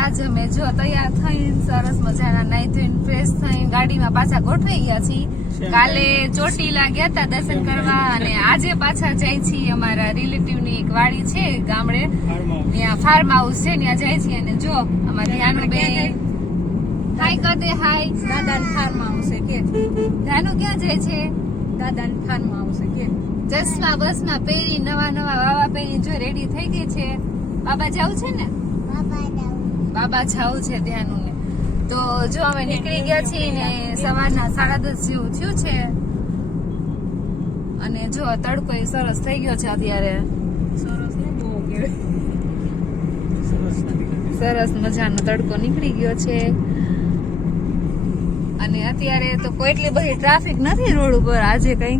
આજ અમે જો તૈયાર થઈને સરસ મજાના નાઈ ધોઈને ફ્રેશ થઈને ગાડીમાં પાછા ગોઠવાઈ ગયા છીએ। કાલે ચોટીલા ગયા હતા દર્શન કરવા અને આજે પાછા જાય છીએ અમારા રિલેટિવ ની એક વાડી છે ગામડે, ત્યાં ફાર્મ હાઉસ છે, ત્યાં જાય છીએ। અને જો અમારા ધ્યાનુ બેન હાય કર દે, હાય। દાદા ફાર્મ હાઉસ કે ધ્યાનુ ક્યાં જાય છે? દાદા ફાર્મ હાઉસ કે ચશ્મા બસમાં પહેરી નવા વાવા પહેરી જો રેડી થઈ ગઈ છે। બાબા જાવું છે ને? બાબા જાવું છે ધ્યાનુ ને। તો જો અમે નીકળી ગયા છીએ ને સવારના 10:30 જેવું થયું છે અને જો તડકો સરસ થઈ ગયો છે અત્યારે, સરસ ને બહુ સરસ મજાનો તડકો નીકળી ગયો છે અને અત્યારે તો કોઈ એટલી બધી ટ્રાફિક નથી રોડ ઉપર આજે કઈ।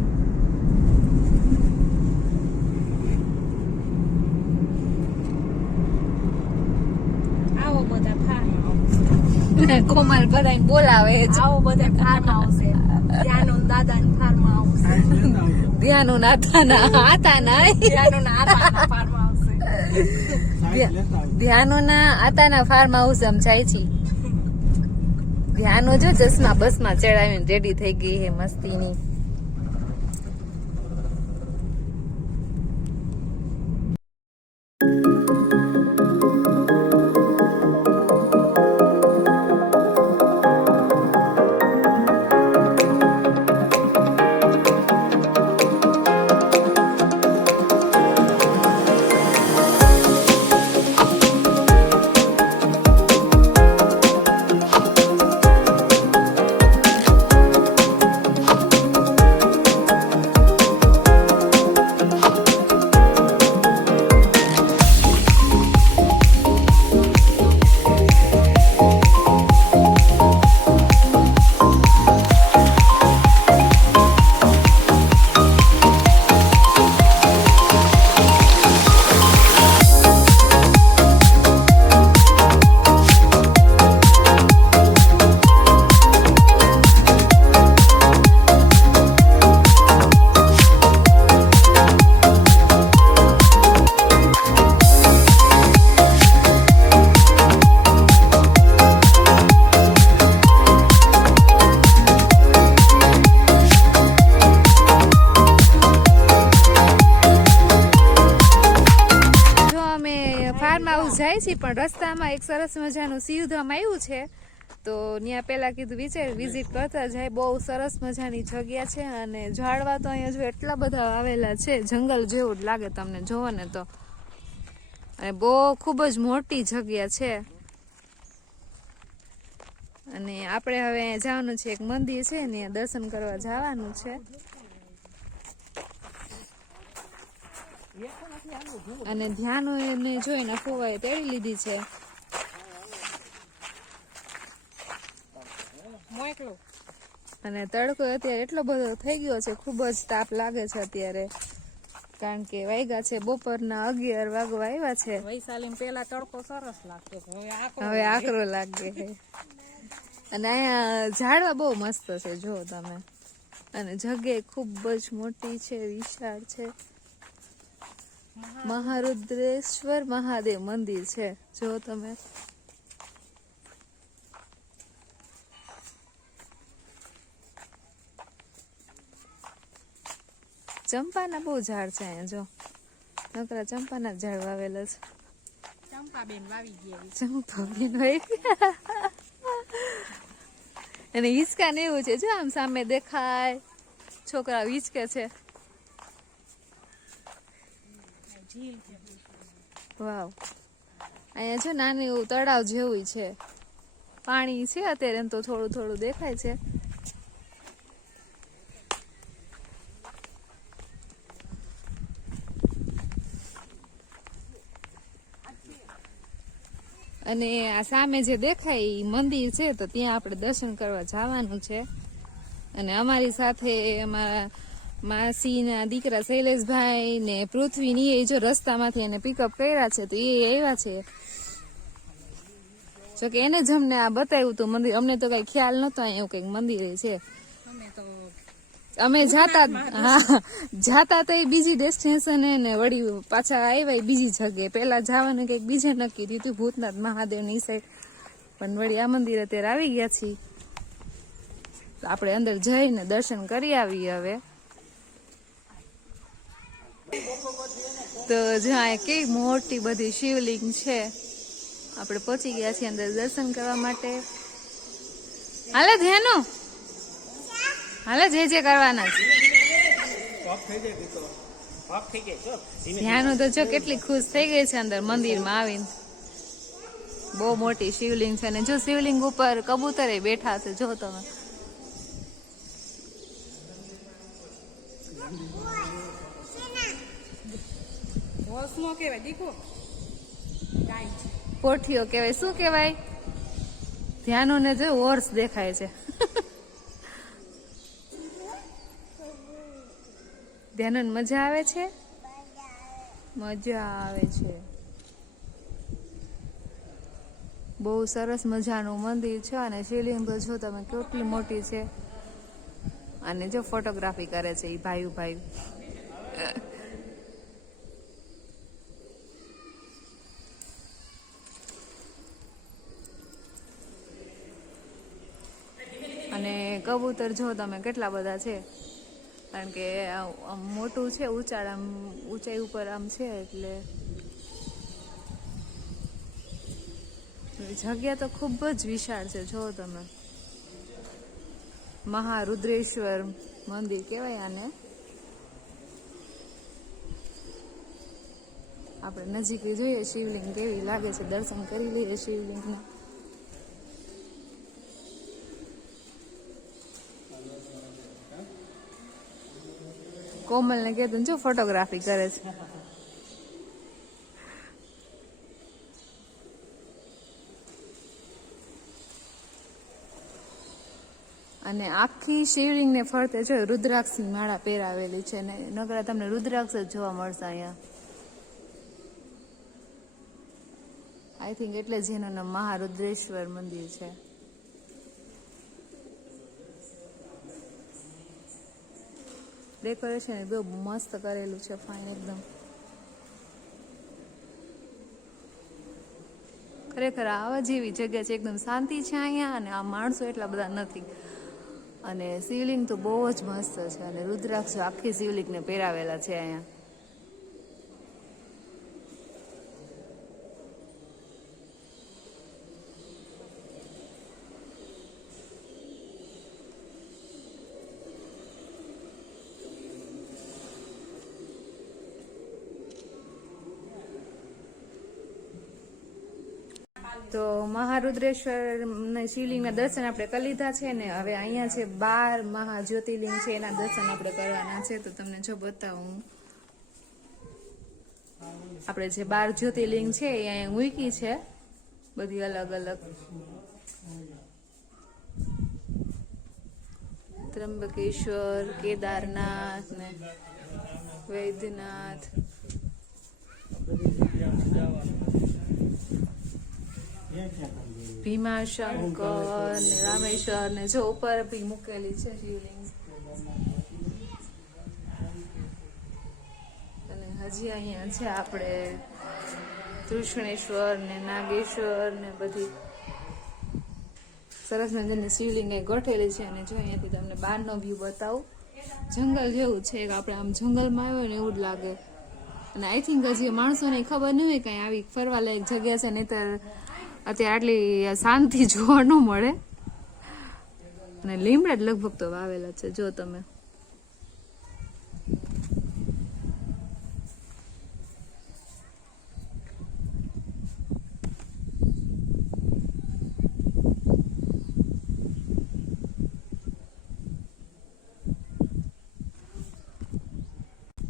આવો બધા ફાર્મ હાઉસ કોમલ બધાને બોલાવે છે, આવો બધા ફાર્મ હાઉસ છે। ત્યાંનું દાદા ફાર્મ હાઉસ, ધ્યાનુ નાતાના આતાના ફાર્મ હાઉસ ધ્યાનુના આતાના ફાર્મ હાઉસ આમ જાય છે। ધ્યાનો જો ચશ્મા બસમાં ચડાવીને રેડી થઈ ગઈ હે મસ્તીની। જાય છે પણ રસ્તામાં એક સરસ મજાનું શિવધામ આવ્યું છે તો ત્યાં પેલા કીધું વિઝિટ કરતા જાય। બહુ સરસ મજાની જગ્યા છે અને ઝાડવા તો અહીંયા જો એટલા બધા આવેલા છે, જંગલ જેવું જ લાગે તમને જોવો ને તો, અને બહુ ખૂબ જ મોટી જગ્યા છે। અને આપણે હવે જવાનું છે એક મંદિર છે ને દર્શન કરવા જવાનું છે અને ધ્યાનો એને જોઈને ફુવાએ તેડી લીધી છે અને તડકો અત્યારે એટલો બધો થઈ ગયો છે, ખૂબ જ તાપ લાગે છે અત્યારે, કારણ કે વાગ્યા છે બપોરના 11 વાગવા આવ્યા છે। વૈશાલી પેલા તડકો સરસ લાગતો, હવે આકરો લાગે છે અને અહીંયા ઝાડવા બહુ મસ્ત છે જો તમે, અને જગ્યા ખૂબ જ મોટી છે, વિશાળ છે। મહારુદ્રેશ્વર મહાદેવ મંદિર છે જો તમે, ચંપાના બહુ ઝાડ છે અહીંયા જો, નકરા ચંપાના ઝાડ વાવેલા છે। ચંપાબેન વાવી ગયા, ચંપાબેન વાવી અને હિંચકા ને એવું છે જો આમ સામે દેખાય, છોકરા હિંચકે છે। વાવ, અહીંયા જો નાનું એવું તળાવ જેવું છે, પાણી છે અત્યારે તો થોડું થોડું દેખાય છે। અને આ સામે જે દેખાય મંદિર છે તો ત્યાં આપણે દર્શન કરવા જવાનું છે અને અમારી સાથે અમારા માસીના દીકરા શૈલેષભાઈ ને પૃથ્વી એ જો રસ્તામાંથી એને પિકઅપ કર્યા છે તો એ આવ્યા છે, જો કે એને જ અમને આ બતાવ્યું હતું મંદિર, અમને તો કઈ ખ્યાલ નતો અહીંયા એવું કઈક મંદિર છે। અમે જાતા તો એ બીજી ડેસ્ટિનેશન ને વળી પાછા આવ્યા બીજી જગ્યાએ. પેલા જવાનું કઈક બીજે નક્કી થયું હતું ભૂતનાથ મહાદેવ ની સાઈડ, પણ વળી આ મંદિર અત્યારે આવી ગયા છીએ. આપણે અંદર જઈને દર્શન કરી આવીએ હવે. તો જ્યાં કેવી મોટી બધી શિવલિંગ છે, આપણે પહોંચી ગયા છીએ અંદર દર્શન કરવા માટે. હાલે ધ્યાનો હાલે જે કરવાના છે. ધ્યાનો તો જો કેટલી ખુશ થઈ ગઈ છે અંદર મંદિરમાં આવીને. બહુ મોટી શિવલિંગ છે ને જો શિવલિંગ ઉપર કબૂતરે બેઠા છે જો તમે. પોઠીઓ કેવાય શું કેવાય? ધ્યાનો ને જો હોર્સ દેખાય છે. ધ્યાનો મજા આવે છે, મજા આવે છે. બહુ સરસ મજાનું મંદિર છે અને શિવલિંગ તો જો તમે કેટલી મોટી છે. અને જો ફોટોગ્રાફી કરે છે એ ભાઈ. અને કબૂતર જો તમે કેટલા બધા છે, કારણ કે આમ મોટું છે, ઊંચાઈ ઉપર આમ છે, એટલે જગ્યા તો ખૂબ જ વિશાળ છે. જો તમે મહારુદ્રેશ્વર મંદિર કહેવાય આને. આપણે નજીક જોઈએ શિવલિંગ કેવી લાગે છે, દર્શન કરી લઈએ શિવલિંગના. કોમલ ને કહેતું જો ફોટોગ્રાફી કરે છે. અને આખી શિવલિંગ ને ફરતે જો રુદ્રાક્ષની માળા પહેરાવેલી છે ને નકરા તમને રુદ્રાક્ષ જ જોવા મળશે અહીંયા. આઈ થિંક એટલે જ એનું નામ મહારુદ્રેશ્વર મંદિર છે. ડેકોરેશન બહુ મસ્ત કરેલું છે, ફાઇન એકદમ. ખરેખર આવા જેવી જગ્યા છે, એકદમ શાંતિ છે અહીંયા. અને આ માણસો એટલા બધા નથી. અને શિવલિંગ તો બહુ જ મસ્ત છે. અને રુદ્રાક્ષ આખી શિવલિંગને પહેરાવેલા છે અહીંયા. તો મહારુદ્રેશ્વર શિવલિંગના દર્શન આપણે કરી લીધા છે ને હવે અહીંયા છે 12 મહાજ્યોતિર્લિંગ છે, એના દર્શન આપણે કરવાના છે. તો તમને જો બતાવું, આપણે જે 12 જ્યોતિર્લિંગ છે એ અહીંયા મૂકી છે બધી અલગ અલગ. ત્રંબકેશ્વર, કેદારનાથ ને વૈદ્યનાથ, ભીમાશંકર ને રામેશ્વર ને જો ઉપર બી મૂકેલી છે શિવલિંગ. અને હજી અહીંયા છે આપણે કૃષ્ણેશ્વર ને નાગેશ્વર ને બધી સરસ મજાની શિવલિંગ એ ગોઠવેલી છે. અને જો અહીંયાથી તમને બહારનો વ્યૂ બતાવું, જંગલ જેવું છે, આપણે આમ જંગલમાં આવ્યો ને એવું જ લાગે. અને આઈ થિંક હજી માણસોને ખબર ન હોય કઈ આવી ફરવા લાયક જગ્યા છે, નહીતર અત્યારે આટલી શાંતિ જોવા ન મળે. અને લીમડા જ લગભગ તો વાવેલા છે જો તમે.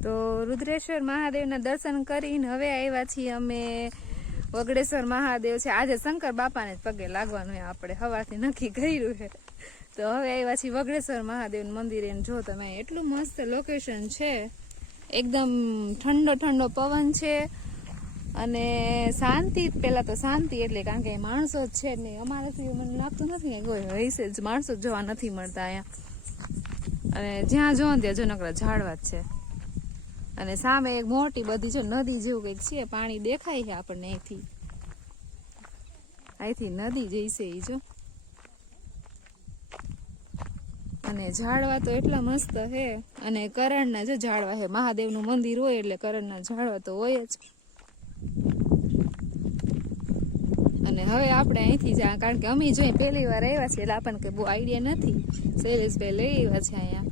તો રુદ્રેશ્વર મહાદેવના દર્શન કરીને હવે આવ્યા છીએ અમે વગડેશ્વર મહાદેવ છે. આજે શંકર બાપાને જ પગે લાગવાનું હોય, આપણે સવારથી નક્કી કર્યું છે. તો હવે આવ્યા છીએ વગડેશ્વર મહાદેવ મંદિરે. જો તમે એટલું મસ્ત લોકેશન છે, એકદમ ઠંડો ઠંડો પવન છે અને શાંતિ. પેલા તો શાંતિ એટલે કારણ કે માણસો જ છે નહીં, અમારાથી મને લાગતું નથી કે કોઈ હશે જ, માણસો જોવા નથી મળતા અહીંયા. અને જ્યાં જો ને ત્યાં જો નકરા ઝાડવા જ છે. અને સામે એક મોટી બધી જો નદી જેવું કઈક છે, પાણી દેખાય છે આપણને અહીંથી નદી જઈશે ઈ જો. અને ઝાડવા તો એટલા મસ્ત છે. અને કરણના જો ઝાડવા છે, મહાદેવનું મંદિર હોય એટલે કરણના ઝાડવા તો હોય જ. અને હવે આપણે અહીંથી જા, કારણ કે અમે જોઈ પહેલી વાર આવ્યા છીએ એટલે આપણને કઈ બહુ આઈડિયા નથી. શૈલેષભાઈ લઈ આવ્યા છે અહીંયા.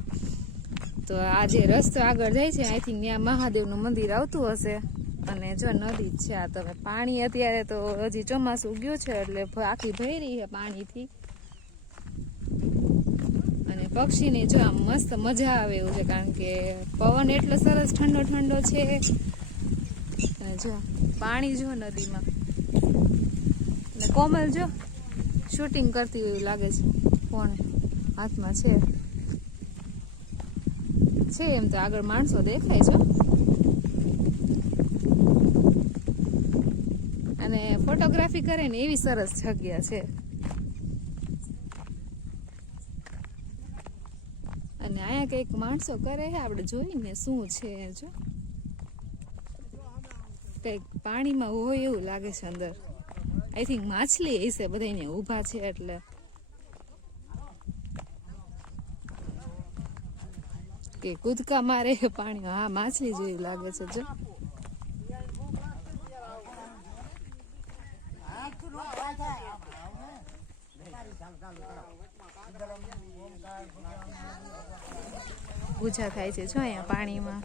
તો આ જે રસ્તો આગળ જાય છે અહીંથી ત્યાં મહાદેવનું મંદિર આવતું હશે. અને જો નદી જ છે આ. તમે પાણી અત્યારે તો હજી ચોમાસું ગયું છે એટલે આખી ભરી છે પાણીથી. અને પક્ષીને જો આમ મસ્ત મજા આવે એવું છે, કારણ કે પવન એટલો સરસ ઠંડો ઠંડો છે. અને જો પાણી જો નદીમાં. અને કોમલ જો શૂટિંગ કરતી હોય એવું લાગે છે, ફોન હાથમાં છે. એમ તો આગળ માણસો દેખાય છે. અને ફોટોગ્રાફી કરે ને એવી સરસ જગ્યા છે. અને અહીંયા કઈક માણસો કરે છે, આપણે જોઈને શું છે. જો કઈક પાણીમાં હોય એવું લાગે છે અંદર. આઈ થિંક માછલી હશે, બધાને ઊભા છે એટલે. કે કૂદકા મારે પાણી. હા, માછલી જેવી લાગે છે જો. પૂજા થાય છે જો અહીંયા પાણીમાં.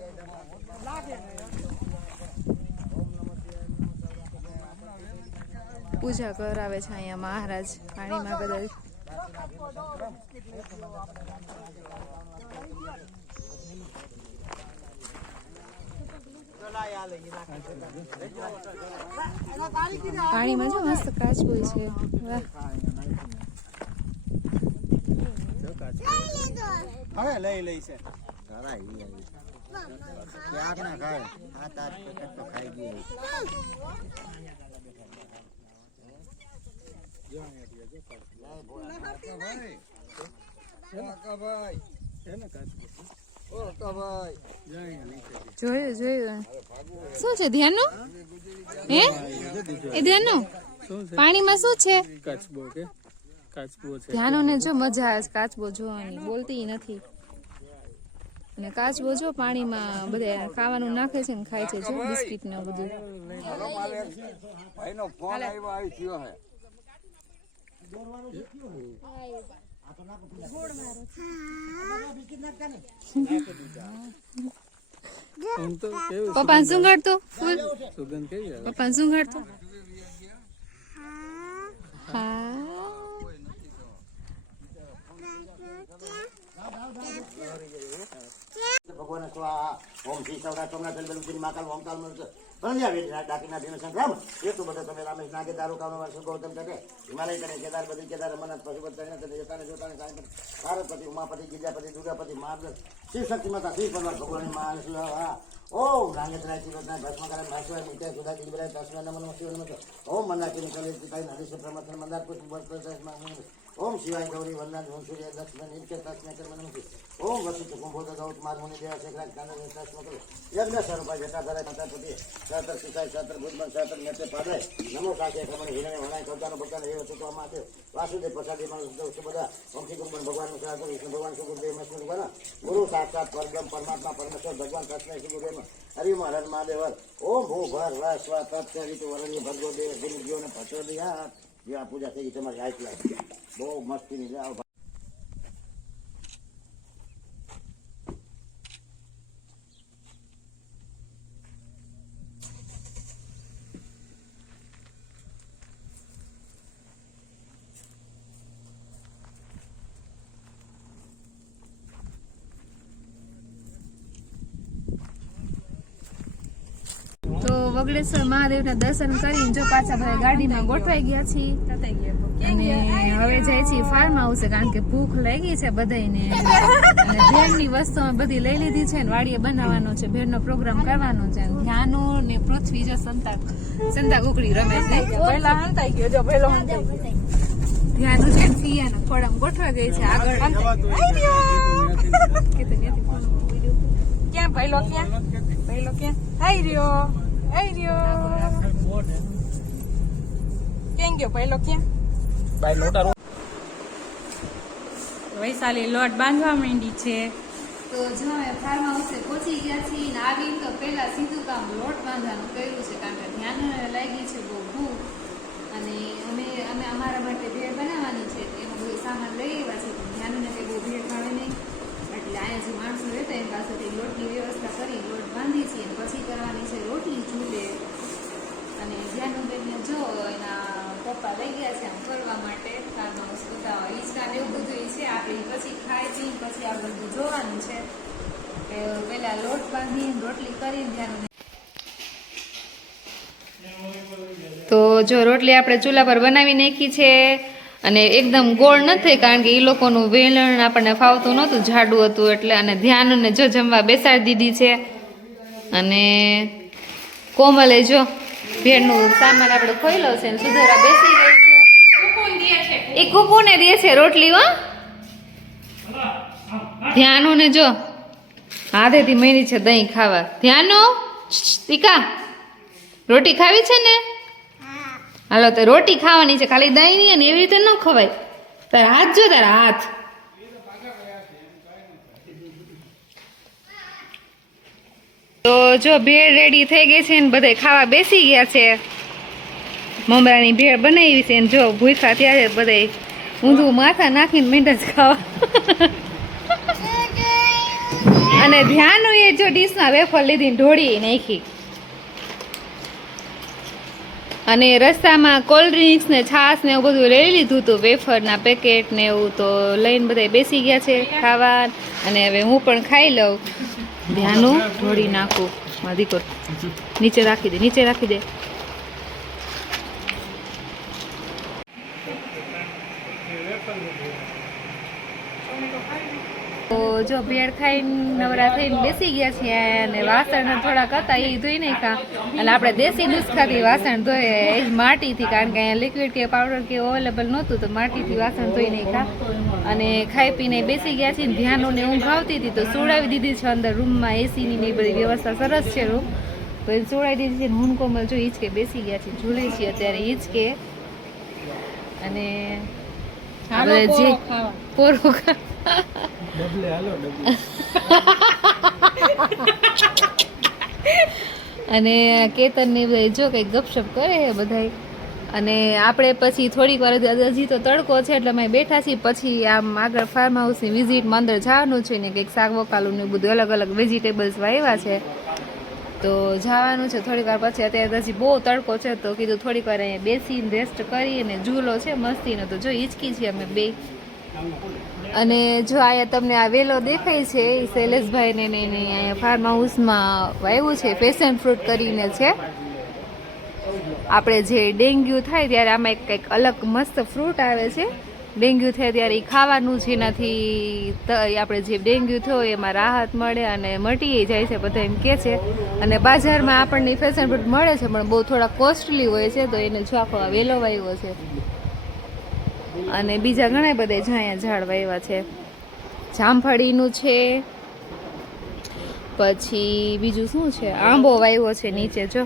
પૂજા કરાવે છે અહીંયા મહારાજ પાણીમાં બધા. પાણીમાં જો મસ્ત કાચબો છે. હવે લઈ છે. જોયું શું છે ધ્યાનનું? હે એ ધ્યાનનું પાણીમાં શું છે? ધ્યાનો ને જો મજા આવે છે કાચબો જોવાની, બોલતી નથી. અને કાચબો જો પાણીમાં બધા ખાવાનું નાખે છે ને ખાય છે જો, બિસ્કિટ ને બધું. પપ્પા સુંઘાડતો ફૂલ, પપ્પા સુંઘાડતો. હા ભગવાન સ્વાહા ઓમ શ્રી સૌરા સોમનાથ બેલુચિન માકાલ ઓમકાલ મળશે પ્રણ્યા વેદના ડાકીના દિન સંગ્રામ એ તો બધા તમે રામેશ નાગે દારૂ કાવનો વર્ષ ગૌતમ કરે હિમાલય કરે કેદાર બધી કેદાર મનત પશુપત તને તને જતાને જોતાને સાંઈ પાર્વતી ઉમાપતિ ગિરિજાપતિ દુર્ગાપતિ માર્ગ શ્રી શક્તિ માતા શ્રી પરમાર ભગવાન મહાન ઓમ નાગેન્દ્રાય ચિરોતના ભસ્મ કરે ભાસ્વર મિત્ય સુધા ચિબરાય તસ્મૈ નમઃ શિવાય નમઃ ઓમ મંદાકિની કલે પિતાય નરેશ પ્રમથન મંદાર પુષ્પ વર્ષ ઓમ શિવાય ગૌરી વંદન ઓમ સૂર્ય દક્ષિણ નિત્ય તસ્મૈ કર્મ નમઃ ઓમ વસિષ્ઠ કુંભોદ ગૌત માર્ગુની દેવ શેખરાજ કાંદન તસ્મૈ કરે યજ્ઞ સ્વરૂપા જટા ધરે માતાપતિ સહતર સિસાય સહતર ભુજબન સહતર નેતે પાદય નમો કાકે કમણ હિરણે વણાય કવતાનો બકાને એવ ચુકવા માતે વાસુદેવ પ્રસાદી મન સુબદા ઓમ શ્રી કુંભન ભગવાનનું સહાય વિષ્ણુ ભગવાન સુગુરુદેવ મસ્તુ ભગવાન ગુરુ સાક્ષાત પરબ્રહ્મ પરમાત્મા પરમેશ્વર ભગવાન તસ્મૈ સુગુરુદેવ હરિ મહારાજ મહાદેવ ઓમ ભૂ ભર વ સ્વ તત્વ રીતુ વરણ્ય ભર્ગો દેવ જીવને પચો દિયા જે આ પૂજા થઈ તમારી લાઈફ લાઈફ બહુ મસ્તીની જાઓ. તો વગડેશ્વર મહાદેવના દર્શન કરીને જો પાછા ભાઈ ગાડીમાં ગોઠવાઈ ગયા છીએ અને હવે જાય છીએ ફાર્મ હાઉસે, કારણ કે ભૂખ લાગી છે બધાને. અને ભેળની વસ્તુ બધી લઈ લીધી છે ને વાડીએ બનાવવાનો છે, ભેળનો પ્રોગ્રામ કરવાનો છે. ધ્યાનો ને પૃથ્વી જો સંતા કુકડી રમે છે. ધ્યાનો છે પિયાનો ખોડામાં ગોઠવા ગઈ છે આગળ. ક્યાં ભઈલો ક્યાં આઈ રહ્યો ક્યાં ગયો ભઈલો ક્યાં વૈશાલી લોટ બાંધવા માંડી છે. તો જો અમે ફાર્મ હાઉસે પહોંચી ગયા છીએ ને આવી તો પહેલા સીધું કામ લોટ બાંધવાનું કર્યું છે કારણ કે ધ્યાન લાગી છે બહુ ભૂખ અને અમે અમારા માટે ભેળ બનાવવાની છે એનો બધો સામાન લઈ આવ્યા છે પણ ધ્યાનને કંઈ બહુ ભેળ ભાવે નહીં એટલે અહીંયા જે માણસો રહેતા એની પાસેથી લોટની વ્યવસ્થા કરી લોટ બાંધી છીએ અને પછી કરવાની છે રોટલી ચૂલે અને ધ્યાનુબેનને જો એના પપ્પા લઈ ગયા છે આમ ફરવા માટે ફાર્મ હાઉસ બતાવવા ઈચ્છા એવું બધું છે આપણે પછી ખાઈ પી પછી આ બધું જોવાનું છે કે પેલા લોટ બાંધીને રોટલી કરીને ધ્યાન. તો જો રોટલી આપણે ચૂલા પર બનાવી નાખી છે અને એકદમ ગોળ નથી કારણ કે એ લોકોનું વેલણ આપણને ફાવતું નહોતું જાડું હતું એટલે અને ધ્યાનને જો જમવા બેસાડી દીધી છે અને કોમલે જો ભેળનું સામાન આપણે ખોઈલો છે ને સુધરા બેસી ગઈ છે એ કુકુને દે છે રોટલી હો ધ્યાનું ને જો હાથેથી મહિની છે દહીં ખાવા ધ્યાનો ટીકા રોટી ખાવી છે ને હાલો તો રોટી ખાવાની છે ખાલી દહીં નહીં ને એવી રીતે ન ખવાય તારા હાથ જો તારા હાથ તો જો ભેળ રેડી થઈ ગઈ છે ને બધા ખાવા બેસી ગયા છે મમરાની ભેળ બનાવી છે ને જો ભૂખા ત્યારે બધા ઊંધું માથા નાખીને મીંડા જ ખાવા અને ધ્યાન એ જો ડીશમાં વેફર લીધી ઢોળી નાખી અને રસ્તામાં કોલ્ડ ડ્રિંક્સ ને છાશ ને એવું બધું લઈ લીધું હતું વેફરના પેકેટ ને એવું તો લઈને બધા બેસી ગયા છે ખાવા અને હવે હું પણ ખાઈ લઉં ધ્યાનું ઢોળી નાખું મારી દીકરો નીચે રાખી દે નીચે રાખી દે. તો જો ભેળ ખાઈને નવરા થઈને બેસી ગયા છીએ અને વાસણ થોડાક હતા એ ધોઈ નાખ્યા અને આપણે દેશી નુસ્ખાથી વાસણ ધોઈએ એ જ માટીથી કારણ કે અહીંયા લિક્વિડ કે પાવડર કે અવેલેબલ નહોતું તો માટીથી વાસણ ધોઈ નાખ્યા અને ખાઈ પીને બેસી ગયા છીએ ધ્યાનોને ઊંઘ આવતી હતી તો સુડાવી દીધી છે અંદર રૂમમાં એસીની ને એ બધી વ્યવસ્થા સરસ છે રૂમ તો એ સુડાવી દીધી છે હું કોમલ જો હિંચકે બેસી ગયા છીએ ઝૂલે છીએ અત્યારે હિંચકે અને જે પોરો અને કેતન ને બધા જો કઈ ગપશપ કરે બધા અને આપણે પછી થોડીક વાર હજી તો તડકો છે એટલે અમે બેઠા છીએ પછી આમ આગળ ફાર્મ હાઉસની વિઝિટમાં અંદર જવાનું છે ને કંઈક શાક વકાલું ને બધું અલગ અલગ વેજીટેબલ્સ વાવ્યા છે તો જવાનું છે થોડીક વાર પછી અત્યારે હજી બહુ તડકો છે તો કીધું થોડીક વાર અહીંયા બેસીને રેસ્ટ કરી અને ઝૂલો છે મસ્તીનો તો જો હિંચકી છીએ અમે બે અને જો અહીંયા તમને આ વેલો દેખાય છે એ શૈલેષભાઈને અહીંયા ફાર્મ હાઉસમાં વાવ્યું છે પેશન ફ્રૂટ કરીને છે આપણે જે ડેન્ગ્યુ થાય ત્યારે આમાં કંઈક અલગ મસ્ત ફ્રૂટ આવે છે ડેન્ગ્યુ થાય ત્યારે એ ખાવાનું જેનાથી આપણે જે ડેન્ગ્યુ થયો એમાં રાહત મળે અને મટી જાય છે બધા એમ કહે છે અને બજારમાં આપણને પેશન ફ્રૂટ મળે છે પણ બહુ થોડા કોસ્ટલી હોય છે તો એને જો આખો વેલો વાવ્યો છે અને બીજા ઘણા બધા અહીંયા ઝાડ વાવ્યા છે જામફળીનું છે પછી બીજું શું છે આંબો વાવ્યો છે નીચે જો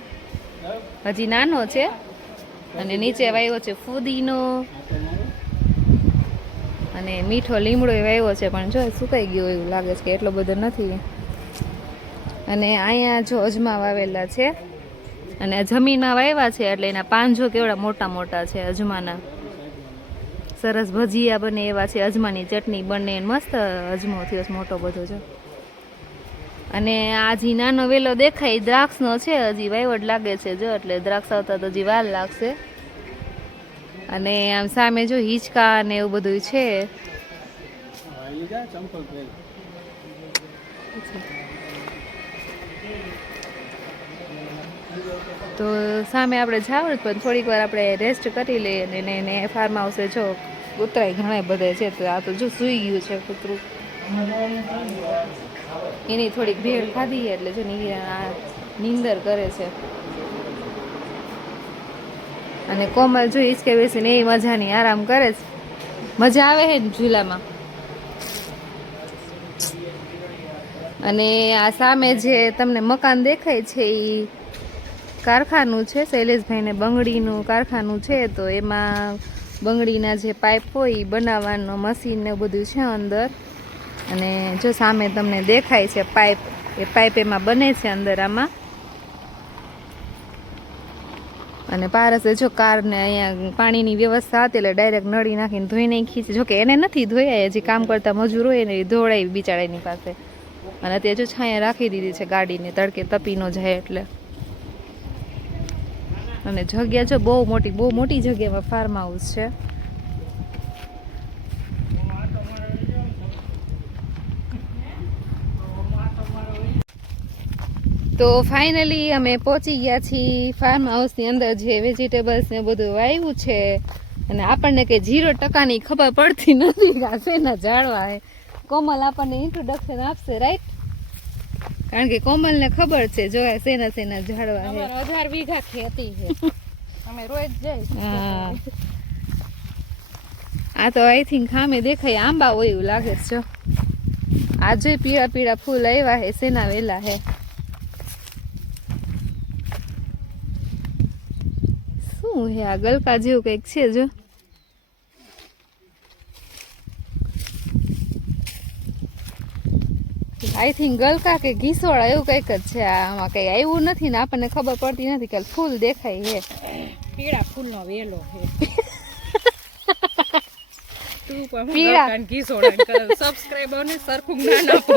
હજી નાનો છે અને નીચે વાવ્યો છે ફુદીનો અને મીઠો લીમડો વાવ્યો છે પણ જો સુકાઈ ગયો એવું લાગે છે કે એટલો બધો નથી અને અહીંયા જો અજમા વાવેલા છે અને જમીનમાં વાવ્યા છે એટલે એના પાન જો કેવડા મોટા મોટા છે અજમાના સરસ ભજીયા બને એવા છે અજમાની ચટણી બને મસ્ત અજમો થયો મોટો બધો છે અને આ હજી નાનો વેલો દેખાય દ્રાક્ષનો છે હજી વાયવડ લાગે છે જો એટલે દ્રાક્ષ આવતા તો હજી વાર લાગશે અને આમ સામે જો હિંચકા ને એવું બધું છે તો સામે આપણે જાવ પણ થોડીક વાર આપણે રેસ્ટ કરી લઈએ અને એને ફાર્મ હાઉસે જો કૂતરાય ઘણા બધે છે તો આ તો જો સૂઈ ગયું છે કૂતરું એની થોડીક ભેળ ખાધી એટલે જો નીંદર કરે છે અને કોમલ જો હિંચકે બેસીને એ મજાની આરામ કરે છે મજા આવે છે ને ઝૂલામાં અને આ સામે જે તમને મકાન દેખાય છે એ કારખાનું છે, શૈલેષભાઈને બંગડીનું કારખાનું છે. તો એમાં બંગડીના જે પાઇપ હોય એ બનાવવાનું મશીન ને બધું છે અંદર. અને જો સામે તમને દેખાય છે પાઇપ, એ પાઇપ એમાં બને છે અંદર આમાં. અને પારસે જો કારને અહીંયા પાણીની વ્યવસ્થા હતી એટલે ડાયરેક્ટ નળી નાખીને ધોઈ નાખી છે. જોકે એને નથી ધોયા, હજી કામ કરતા મજૂર હોય ને એ ધોળાવી બિચારાની પાસે. અને અત્યારે જો છાંયા રાખી દીધી છે ગાડીને, તડકે તપી ન જાય એટલે. અને જગ્યા જો બહુ મોટી જગ્યામાં ફાર્મ હાઉસ છે. તો ફાઇનલી અમે પહોંચી ગયા છીએ ફાર્મ હાઉસની અંદર. જે વેજીટેબલ્સ ને બધું વાવ્યું છે અને આપણને કે 0% ખબર પડતી નથી કે આ શેના ઝાડવા છે. કોમલ આપણને ઇન્ટ્રોડક્શન આપશે, રાઈટ? કારણ કે કોમલને ખબર છે જો આ શેના ઝાડવા છે. 1000 વીઘા ખેતી છે. અમે રોજ જઈ. હા, આ તો આઈ થિંક સામે દેખાય આંબા હોય એવું લાગે છે. જો આજે પીળા ફૂલ આવ્યા છે, શેના વેલા છે. શું હે આ ગલકા જેવું કઈક છે. જો આઈ થિંક ગલકા કે ઘીસોડા એવું કઈક જ છે. આમાં કઈ આવ્યું નથી ને આપણને ખબર પડતી નથી કે ફૂલ દેખાય છે. પીળા ફૂલનો વેલો છે. તું પણ પીળા સબસ્ક્રાઇબર ને સરખું જ્ઞાન આપો.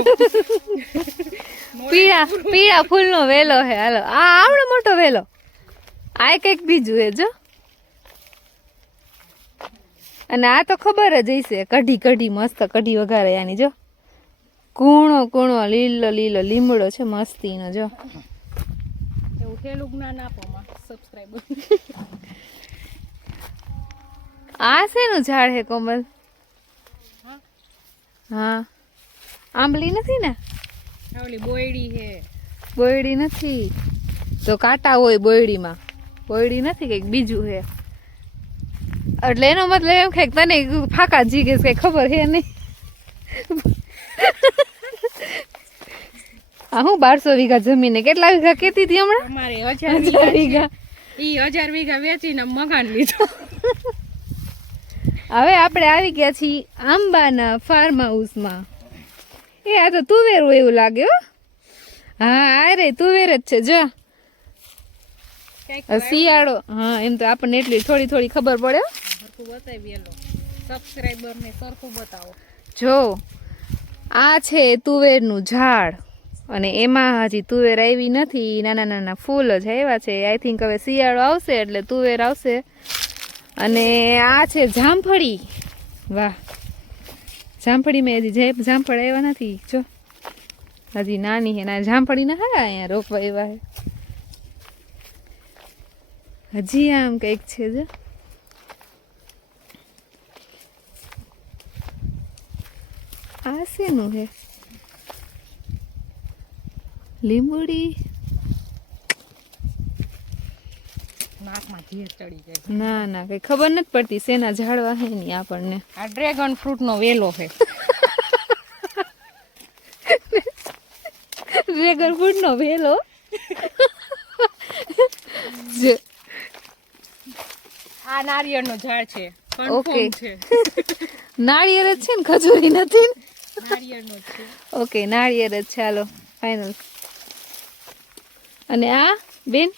પીળા ફૂલનો વેલો છે. હાલો, આ આવડો મોટો વેલો. આ કઈક બીજું છે જો. અને આ તો ખબર જ હશે, કઢી મસ્ત કઢી વઘારે આની. જો કૂણો લીલો લીમડો છે મસ્તીનો. જો એવું ખેલું જ્ઞાન આપો માં સબસ્ક્રાઇબર. આ શેનું ઝાડ છે કોમલ? હા, આંબલી નથી ને? ઓલી બોયડી છે. બોયડી નથી તો કાંટા હોય બોયડીમાં. બોયડી નથી, કઈક બીજું છે. એટલે એનો મતલબ એમ કે તને ફાકા જીગે કઈ ખબર છે નહીં. આ હું 1200 વીઘા જમીને કેટલા વીઘા કેતી હતી હમણાં? અમારે 1000 વીઘા. ઈ 1000 વીઘા વેચીને મકાન લીધું. હવે આપણે આવી ગયા છીએ આંબાના ફાર્મ હાઉસમાં. એ આ તો તુવેર હોય એવું લાગે હો. હા, આ રે તુવેર જ છે. જો શિયાળો. હા, એમ તો આપણને એટલી થોડી ખબર પડે. સરખું બતાવી એલો સબસ્ક્રાઇબર ને સરખું બતાવો. જો આ છે તુવેરનું ઝાડ અને એમાં હજી તુવેર આવી નથી. નાના ફૂલ જ આવ્યા છે. આઈ થિંક હવે શિયાળો આવશે એટલે તુવેર આવશે. અને આ છે જામફળી. વાહ, જામફળીમાં હજી જામફળ આવ્યા નથી. જો હજી નાની છે. ના જામફળી ના હા અહીંયા રોપવા આવ્યા છે. હજી આમ કઈક છે. જો આ શેનું છે? લીંબુડી. નાકમાં ઝેર ચડી જાય. ના કઈ ખબર નથી પડતી શેના ઝાડવા હે ની આપણને. આ ડ્રેગન ફ્રૂટ નો વેલો છે. ડ્રેગન ફ્રૂટ નો વેલો. આ નારિયેળ નું ઝાડ છે. ઓકે. કન્ફર્મ છે. નાળિયેર જ છે ને, ખજૂરી નથી ને? નારિયેળ નું છે. ઓકે, નાળિયેર જ. ચાલો ફાઇનલ. અને આ બેન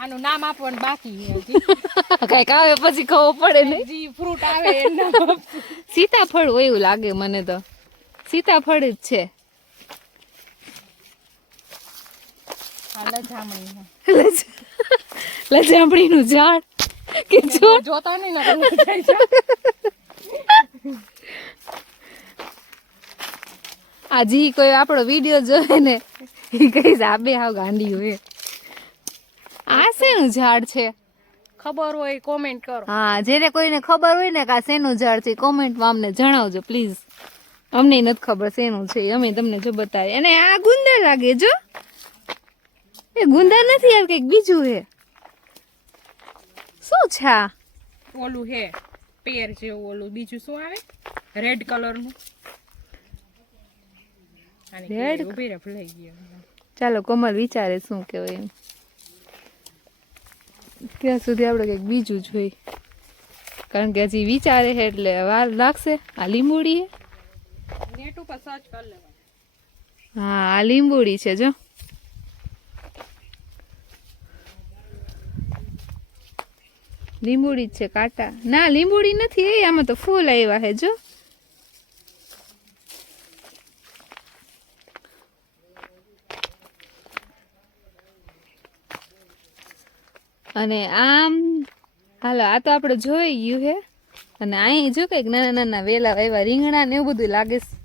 આનું નામ આપવાનું બાકી છે હજી. કઈક આવે પછી ખબર પડે ને. જી ફ્રૂટ આવે એનું નામ આપવું. સીતાફળ હોય એવું લાગે મને તો. સીતાફળ જ છે. આ લજામણી છે. લજામણીનું ઝાડ કે જો જોતા નહીં ને તો લજાઈ જાય. આ જી કોઈ આપણો વિડીયો જોવે ને એ કહીશ આ બે હાવ ગાંડી હોય. આ શેનું ઝાડ છે? ખબર હોય કોમેન્ટ કરો. હા, જેને કોઈને ખબર હોય ને કે આ શેનું ઝાડ છે કોમેન્ટમાં અમને જણાવજો પ્લીઝ. અમને નથી ખબર શેનું છે, અમે તમને જો બતાવીએ. અને આ ગુંદર લાગે. જો એ ગુંદર નથી, આ કંઈક બીજું છે. શું છે આ? ઓલું હે પેર જેવું. ઓલું બીજું શું આવે રેડ કલર નું? ચાલો કોમલ વિચારે શું કહેવાય એમ. ત્યાં સુધી આપણે કંઈક બીજું જોઈ, કારણ કે હજી વિચારે છે એટલે વાર લાગશે. આ લીંબુડી છે. હા આ લીંબુડી છે જો. લીંબુડી જ છે, કાંટા ના લીંબુડી નથી એ, આમાં તો ફૂલ આવ્યા છે જો. અને આમ હાલો આ તો આપણે જોઈ ગયું છે. અને અહીં જો કઈક નાના નાના વેલા એવા રીંગણા ને એવું બધું લાગે છે.